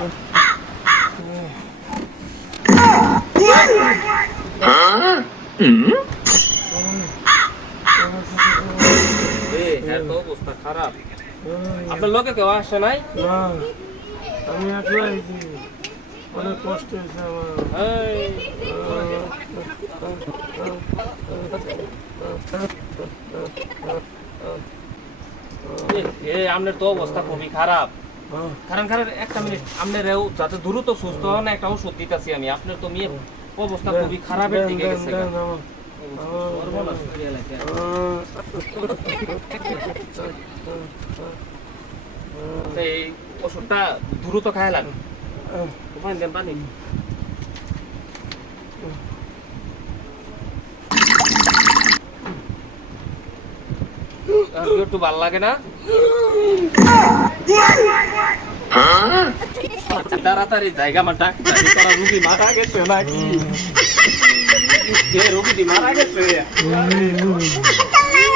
এত অবস্থা খারাপ। আপনার লোকে কেউ আসে নাই? না, আমি একলা আইছি, অনেক কষ্ট হয়েছে আপনার তো অবস্থা খুবই খারাপ। কারণ একটা মিনিট, আপনার যাতে দ্রুত সুস্থ হন একটা ওষুধ দিতেছি আমি। আপনার তো মেয়ের অবস্থা খুবই খারাপের দিকে গেছে। এই ওষুধটা দ্রুত খায় লাগবে। পানি একটু ভাল লাগে না? তাড়াতাড়ি জায়গা মাঠা রুগী মারা গেছে নাকি? রুগীটি মারা গেছে।